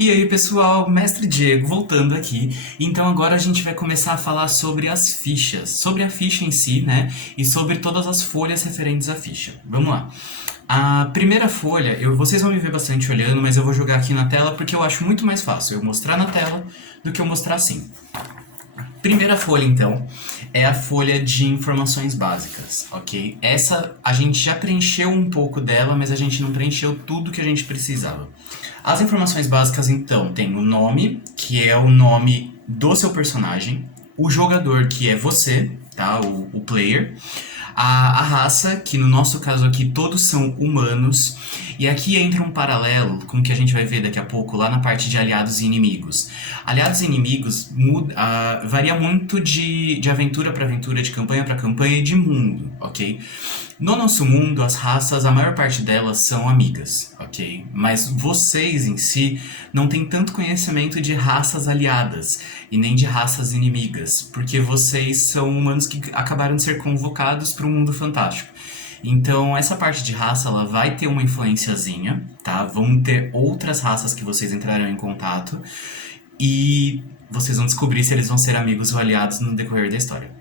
E aí, pessoal, Mestre Diego voltando aqui. Então agora a gente vai começar a falar sobre as fichas, sobre a ficha em si, né? E sobre todas as folhas referentes à ficha. Vamos lá. A primeira folha, vocês vão me ver bastante olhando, mas eu vou jogar aqui na tela porque eu acho muito mais fácil eu mostrar na tela do que eu mostrar assim. Primeira folha, então, é a folha de informações básicas, ok? Essa a gente já preencheu um pouco dela, mas a gente não preencheu tudo que a gente precisava. As informações básicas, então, tem o nome, que é o nome do seu personagem, o jogador, que é você, tá? O player, a raça, que no nosso caso aqui todos são humanos, e aqui entra um paralelo com o que a gente vai ver daqui a pouco lá na parte de aliados e inimigos. Aliados e inimigos varia muito de aventura para aventura, de campanha para campanha e de mundo, ok? No nosso mundo, as raças, a maior parte delas são amigas, ok? Mas vocês em si não têm tanto conhecimento de raças aliadas e nem de raças inimigas, porque vocês são humanos que acabaram de ser convocados para um mundo fantástico. Então, essa parte de raça, ela vai ter uma influenciazinha, tá? Vão ter outras raças que vocês entrarão em contato e vocês vão descobrir se eles vão ser amigos ou aliados no decorrer da história.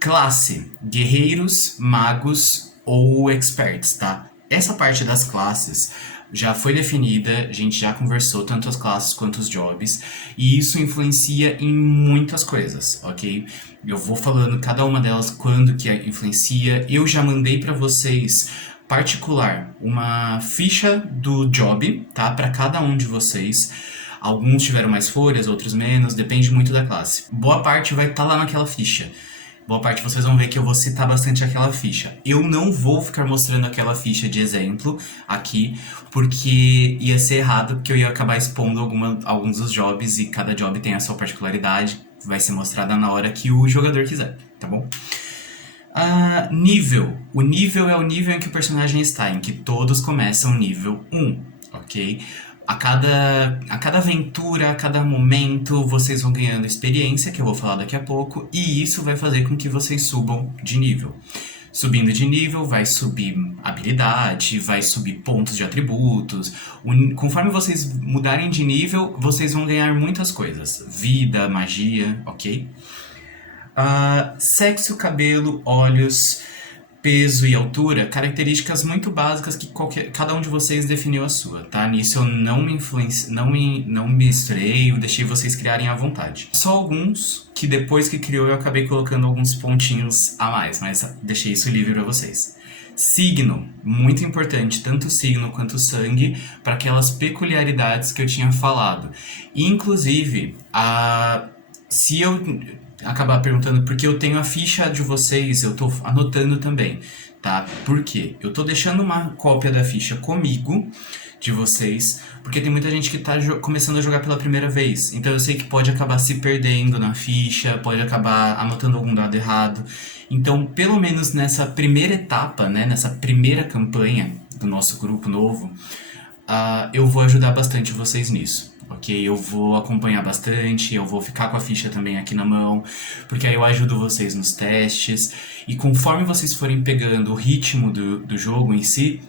Classe, guerreiros, magos ou experts, tá? Essa parte das classes já foi definida, a gente já conversou tanto as classes quanto os jobs, e isso influencia em muitas coisas, ok? Eu vou falando cada uma delas quando que influencia. Eu já mandei para vocês particular uma ficha do job, tá? Para cada um de vocês. Alguns tiveram mais folhas, outros menos, depende muito da classe. Boa parte vai estar lá naquela ficha. Boa parte vocês vão ver que eu vou citar bastante aquela ficha. Eu não vou ficar mostrando aquela ficha de exemplo aqui, porque ia ser errado, porque eu ia acabar expondo alguns dos jobs e cada job tem a sua particularidade. Vai ser mostrada na hora que o jogador quiser, tá bom? Nível. O nível é o nível em que o personagem está, em que todos começam nível 1, ok? A cada aventura, a cada momento, vocês vão ganhando experiência, que eu vou falar daqui a pouco, e isso vai fazer com que vocês subam de nível. Subindo de nível, vai subir habilidade, vai subir pontos de atributos. Conforme vocês mudarem de nível, vocês vão ganhar muitas coisas. Vida, magia, ok? Sexo, cabelo, olhos, peso e altura, características muito básicas que cada um de vocês definiu a sua, tá? Nisso eu não me não misturei, eu deixei vocês criarem à vontade. Só alguns que depois que criou eu acabei colocando alguns pontinhos a mais, mas deixei isso livre para vocês. Signo, muito importante, tanto o signo quanto o sangue, para aquelas peculiaridades que eu tinha falado. Inclusive, se eu acabar perguntando, porque eu tenho a ficha de vocês, eu tô anotando também, tá? Por quê? Eu tô deixando uma cópia da ficha comigo, de vocês, porque tem muita gente que tá começando a jogar pela primeira vez, então eu sei que pode acabar se perdendo na ficha, pode acabar anotando algum dado errado. Então, pelo menos nessa primeira etapa, né, nessa primeira campanha do nosso grupo novo, eu vou ajudar bastante vocês nisso. Ok, eu vou acompanhar bastante, eu vou ficar com a ficha também aqui na mão, porque aí eu ajudo vocês nos testes, e conforme vocês forem pegando o ritmo do jogo em si,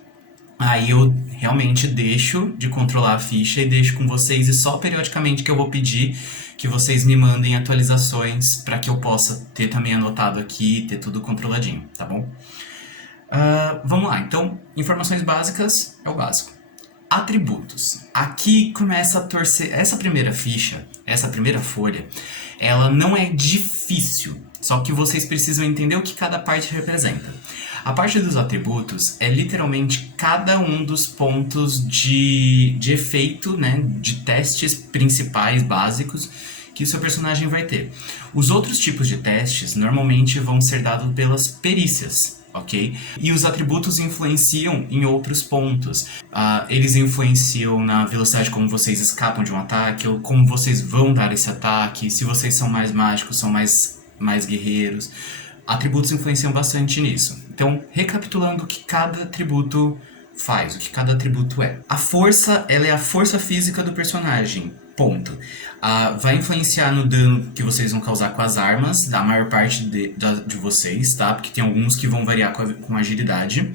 aí eu realmente deixo de controlar a ficha e deixo com vocês, e só periodicamente que eu vou pedir que vocês me mandem atualizações para que eu possa ter também anotado aqui, ter tudo controladinho, tá bom? Vamos lá, então, informações básicas é o básico. Atributos. Aqui começa a torcer. Essa primeira ficha, essa primeira folha, ela não é difícil, só que vocês precisam entender o que cada parte representa. A parte dos atributos é literalmente cada um dos pontos de efeito, né, de testes principais, básicos, que o seu personagem vai ter. Os outros tipos de testes normalmente vão ser dados pelas perícias, ok? E os atributos influenciam em outros pontos. Eles influenciam na velocidade como vocês escapam de um ataque, ou como vocês vão dar esse ataque, se vocês são mais mágicos, são mais guerreiros. Atributos influenciam bastante nisso. Então, recapitulando o que cada atributo faz, o que cada atributo é. A força, ela é a força física do personagem, ponto. Vai influenciar no dano que vocês vão causar com as armas, da maior parte de vocês, tá? Porque tem alguns que vão variar com agilidade.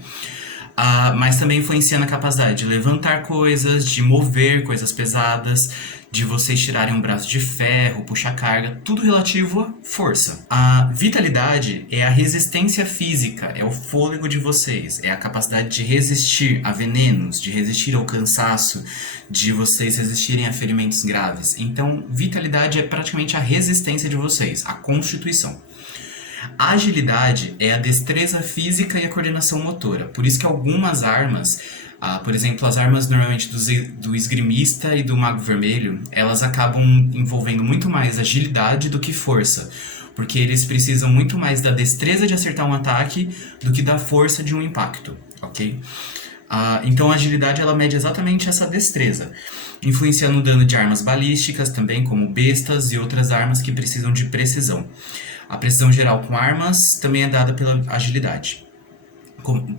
Mas também influencia na capacidade de levantar coisas, de mover coisas pesadas, de vocês tirarem um braço de ferro, puxar carga, tudo relativo à força. A vitalidade é a resistência física, é o fôlego de vocês, é a capacidade de resistir a venenos, de resistir ao cansaço, de vocês resistirem a ferimentos graves. Então, vitalidade é praticamente a resistência de vocês, a constituição. A agilidade é a destreza física e a coordenação motora. Por isso que algumas armas, por exemplo, as armas normalmente do esgrimista e do mago vermelho, elas acabam envolvendo muito mais agilidade do que força. Porque eles precisam muito mais da destreza de acertar um ataque do que da força de um impacto, ok? Então a agilidade ela mede exatamente essa destreza, influenciando o dano de armas balísticas também, como bestas e outras armas que precisam de precisão. A precisão geral com armas também é dada pela agilidade.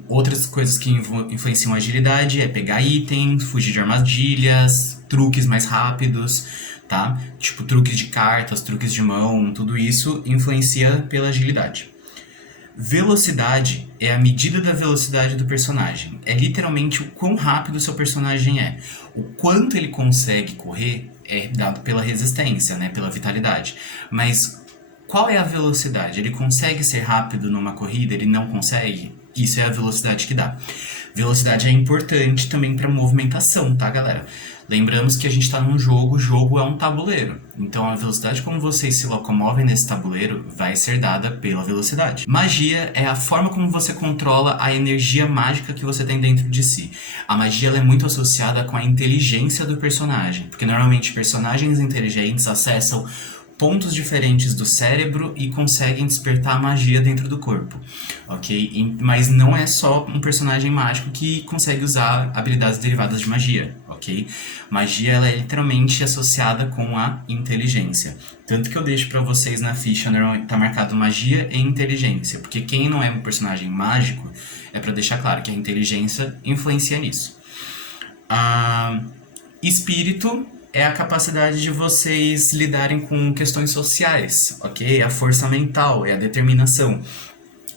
Outras coisas que influenciam a agilidade é pegar itens, fugir de armadilhas, truques mais rápidos, tá? Tipo truques de cartas, truques de mão, tudo isso influencia pela agilidade. Velocidade é a medida da velocidade do personagem. É literalmente o quão rápido o seu personagem é. O quanto ele consegue correr é dado pela resistência, né? Pela vitalidade. Mas qual é a velocidade? Ele consegue ser rápido numa corrida? Ele não consegue? Isso é a velocidade que dá. Velocidade é importante também para movimentação, tá, galera? Lembramos que a gente está num jogo, o jogo é um tabuleiro. Então a velocidade como vocês se locomovem nesse tabuleiro vai ser dada pela velocidade. Magia é a forma como você controla a energia mágica que você tem dentro de si. A magia ela é muito associada com a inteligência do personagem, porque normalmente personagens inteligentes acessam pontos diferentes do cérebro e conseguem despertar a magia dentro do corpo, ok? Mas não é só um personagem mágico que consegue usar habilidades derivadas de magia, ok? Magia ela é literalmente associada com a inteligência. Tanto que eu deixo pra vocês na ficha, normalmente tá marcado magia e inteligência, porque quem não é um personagem mágico, é pra deixar claro que a inteligência influencia nisso. Espírito é a capacidade de vocês lidarem com questões sociais, ok? A força mental, é a determinação.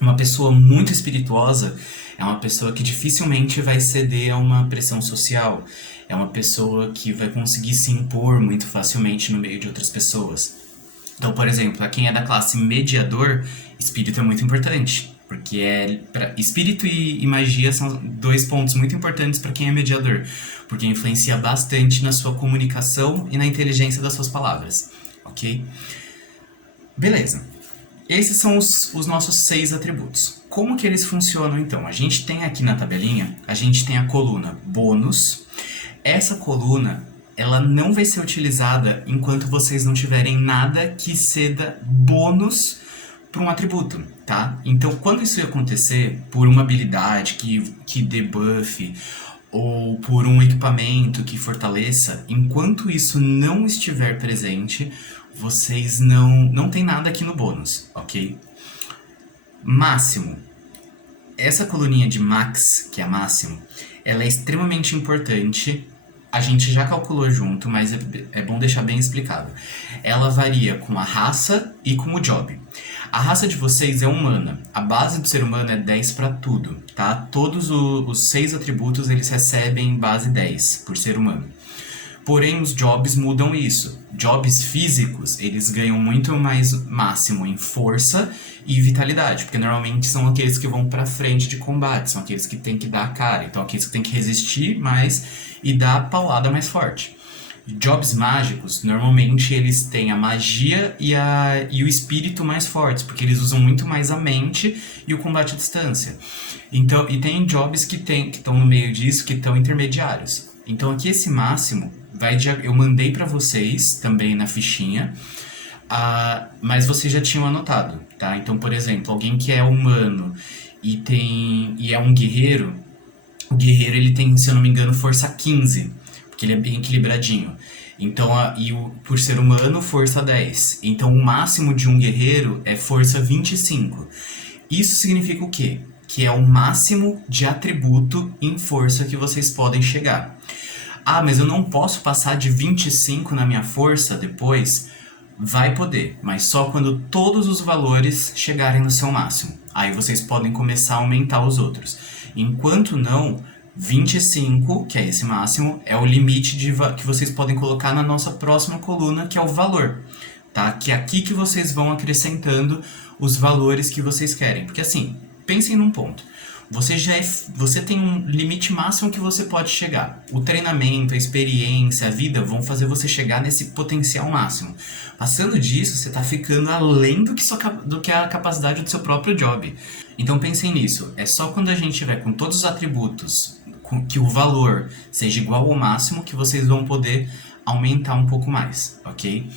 Uma pessoa muito espirituosa é uma pessoa que dificilmente vai ceder a uma pressão social. É uma pessoa que vai conseguir se impor muito facilmente no meio de outras pessoas. Então, por exemplo, para quem é da classe mediador, espírito é muito importante. Porque espírito e magia são dois pontos muito importantes para quem é mediador. Porque influencia bastante na sua comunicação e na inteligência das suas palavras. Ok? Beleza. Esses são os nossos 6 atributos. Como que eles funcionam então? A gente tem aqui na tabelinha, a gente tem a coluna bônus. Essa coluna, ela não vai ser utilizada enquanto vocês não tiverem nada que ceda bônus para um atributo, tá? Então, quando isso acontecer, por uma habilidade que debuffe, ou por um equipamento que fortaleça, enquanto isso não estiver presente, vocês não tem nada aqui no bônus, ok? Máximo. Essa coluninha de max, que é máximo, ela é extremamente importante. A gente já calculou junto, mas é bom deixar bem explicado. Ela varia com a raça e com o job. A raça de vocês é humana. A base do ser humano é 10 para tudo, tá? Todos os 6 atributos eles recebem base 10 por ser humano. Porém, os jobs mudam isso. Jobs físicos, eles ganham muito mais máximo em força e vitalidade, porque normalmente são aqueles que vão pra frente de combate, são aqueles que tem que dar a cara, então aqueles que tem que resistir mais e dar a paulada mais forte. Jobs mágicos, normalmente eles têm a magia e o espírito mais fortes, porque eles usam muito mais a mente e o combate à distância. Então, e tem jobs que estão no meio disso, que estão intermediários. Então aqui esse máximo, eu mandei pra vocês também na fichinha, mas vocês já tinham anotado, tá? Então, por exemplo, alguém que é humano e é um guerreiro, o guerreiro ele tem, se eu não me engano, força 15, porque ele é bem equilibradinho. Então, por ser humano, força 10. Então, o máximo de um guerreiro é força 25. Isso significa o quê? Que é o máximo de atributo em força que vocês podem chegar. Mas eu não posso passar de 25 na minha força depois? Vai poder, mas só quando todos os valores chegarem no seu máximo. Aí vocês podem começar a aumentar os outros. Enquanto não, 25, que é esse máximo, é o limite que vocês podem colocar na nossa próxima coluna, que é o valor, tá? Que é aqui que vocês vão acrescentando os valores que vocês querem. Porque assim, pensem num ponto. Você tem um limite máximo que você pode chegar. O treinamento, a experiência, a vida vão fazer você chegar nesse potencial máximo. Passando disso, você está ficando além do que a capacidade do seu próprio job. Então pensem nisso. É só quando a gente tiver com todos os atributos, que o valor seja igual ao máximo, que vocês vão poder aumentar um pouco mais, ok?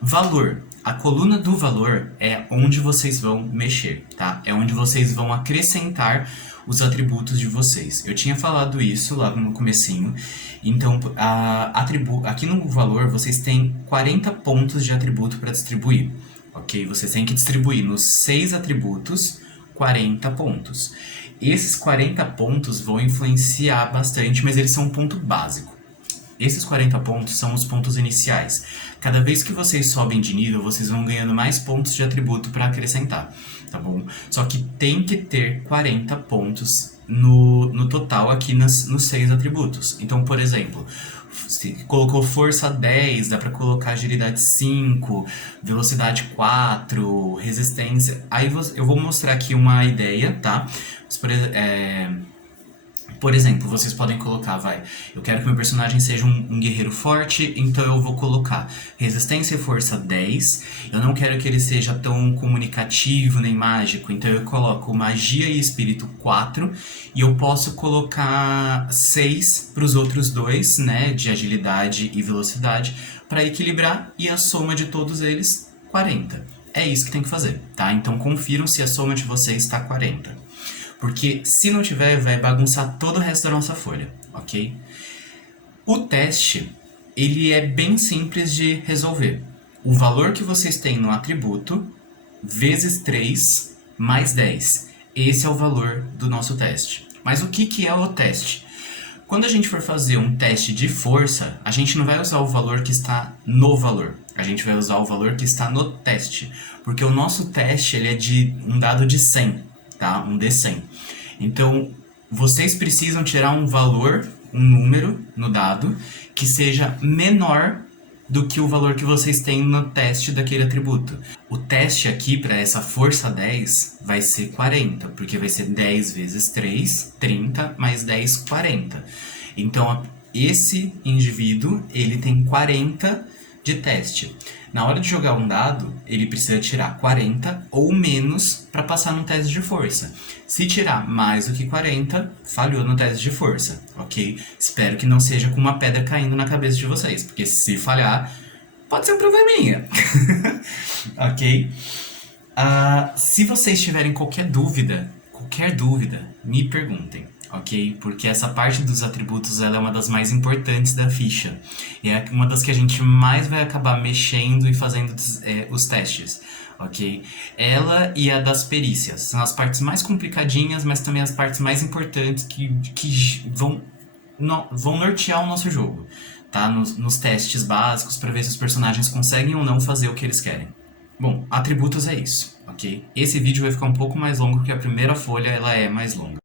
Valor. A coluna do valor é onde vocês vão mexer, tá? É onde vocês vão acrescentar os atributos de vocês. Eu tinha falado isso lá no comecinho. Então, aqui no valor, vocês têm 40 pontos de atributo para distribuir, ok? Vocês têm que distribuir nos 6 atributos 40 pontos. Esses 40 pontos vão influenciar bastante, mas eles são um ponto básico. Esses 40 pontos são os pontos iniciais. Cada vez que vocês sobem de nível, vocês vão ganhando mais pontos de atributo para acrescentar, tá bom? Só que tem que ter 40 pontos no total aqui nos 6 atributos. Então, por exemplo, se colocou força 10, dá para colocar agilidade 5, velocidade 4, resistência. Aí eu vou mostrar aqui uma ideia, tá? Por exemplo, vocês podem colocar, eu quero que meu personagem seja um guerreiro forte, então eu vou colocar resistência e força 10. Eu não quero que ele seja tão comunicativo nem mágico, então eu coloco magia e espírito 4. E eu posso colocar 6 para os outros dois, né, de agilidade e velocidade, para equilibrar, e a soma de todos eles, 40. É isso que tem que fazer, tá? Então confiram se a soma de vocês está 40. Porque se não tiver, vai bagunçar todo o resto da nossa folha, ok? O teste, ele é bem simples de resolver. O valor que vocês têm no atributo, vezes 3, mais 10. Esse é o valor do nosso teste. Mas o que é o teste? Quando a gente for fazer um teste de força, a gente não vai usar o valor que está no valor. A gente vai usar o valor que está no teste. Porque o nosso teste, ele é de um dado de 100. Tá? Um D100. Então, vocês precisam tirar um valor, um número no dado, que seja menor do que o valor que vocês têm no teste daquele atributo. O teste aqui, para essa força 10, vai ser 40, porque vai ser 10 vezes 3, 30, mais 10, 40. Então, esse indivíduo, ele tem 40 de teste. Na hora de jogar um dado, ele precisa tirar 40 ou menos para passar no teste de força. Se tirar mais do que 40, falhou no teste de força, ok? Espero que não seja com uma pedra caindo na cabeça de vocês, porque se falhar, pode ser um probleminha, ok? Se vocês tiverem qualquer dúvida, me perguntem. Ok? Porque essa parte dos atributos ela é uma das mais importantes da ficha. E é uma das que a gente mais vai acabar mexendo e fazendo os testes. Ok? Ela e a das perícias. São as partes mais complicadinhas, mas também as partes mais importantes que vão nortear o nosso jogo. Tá? Nos testes básicos, para ver se os personagens conseguem ou não fazer o que eles querem. Bom, atributos é isso. Ok? Esse vídeo vai ficar um pouco mais longo, porque a primeira folha ela é mais longa.